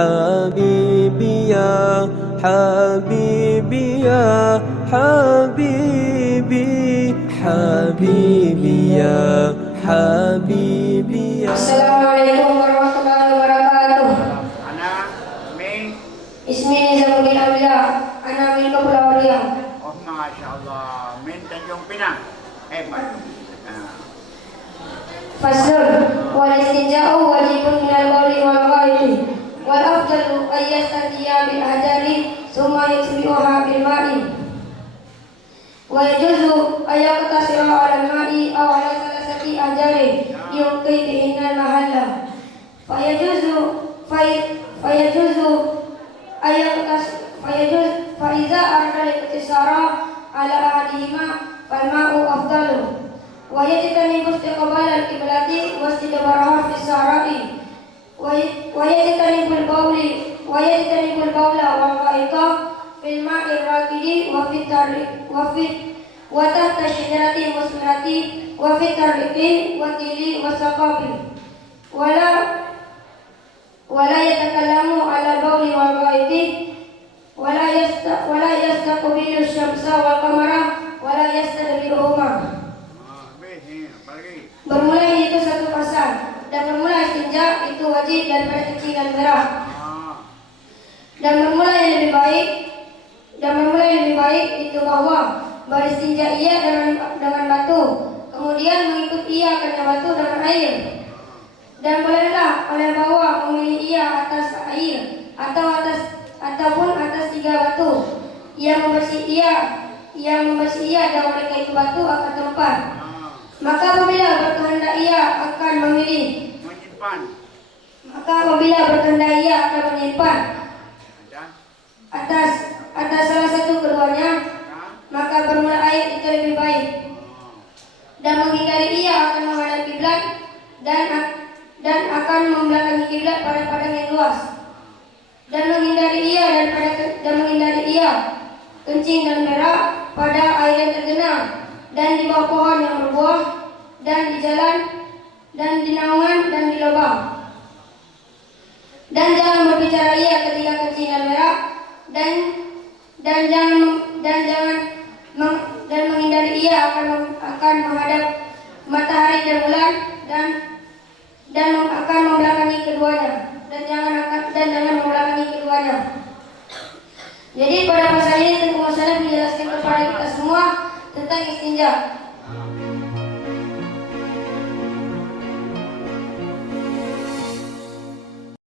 حبيبي يا حبيبي يا حبيبي حبيبي يا حبيبي يا. Assalamualaikum warahmatullahi wabarakatuh. Ana min Ismi Nizamuddin Abdillah. Ana min Kepulauan Riau. oh masyaallah min Tanjung Pinang. Hebat. Faslun wal istinja'u wajibun minal qawli wal ghairi wal afdalu ay yastanjiya bil hajari summa yutbi'uha bil ma'i wa yajuzu ay yaqtasira 'ala al ma'i aw 'ala salasati ahjari yuqi bihinna al mahalla fa yajuzu ay fa iza arada al-iktisara 'ala ahadihima fal ma'u afdalu wa yajtanibu istiqbal al-qiblati wa istidbaraha fi sahra'i wa yajtanibu al-bawla wal ghaita fil ma'i ar-rakidi wa fi wa tahta syajarati musmirati wa fi tariqi wa tili wa saqabi wala yatakallamu ala bawli wal ghaiti wala yastaqbilu syamsa wal qamara wala yastadbiruhuma. Bermula itu satu pasal dan bermula istinja itu wajib daripada kencing dan berak. Dan bermula yang lebih baik itu bahwa beristinja ia dengan batu, kemudian mengikut ia karena batu dengan air. Dan bolehlah oleh bawah memilih ia atas air ataupun atas 3 batu. Ia membersih ia dan mereka itu batu akan tempat. Maka apabila berkehendak ia akan menyimpan atas salah satu keduanya, maka bermula air itu lebih baik. Dan menghindari ia akan menghadap kiblat dan akan membelakangi kiblat pada padang yang luas. Dan menghindari ia kencing dan berak pada air yang tergenang dan di bawah pohon yang berbuah dan di jalan dan di naungan dan di lubang. Dan jangan berbicara ia ketika kencing dan berak dan menghindari ia akan menghadap matahari dan bulan dan akan membelakangi keduanya dan jangan membelakangi keduanya. Jadi pada pasal ini Tengku Masalih menjelaskan kepada kita semua tentang istinja.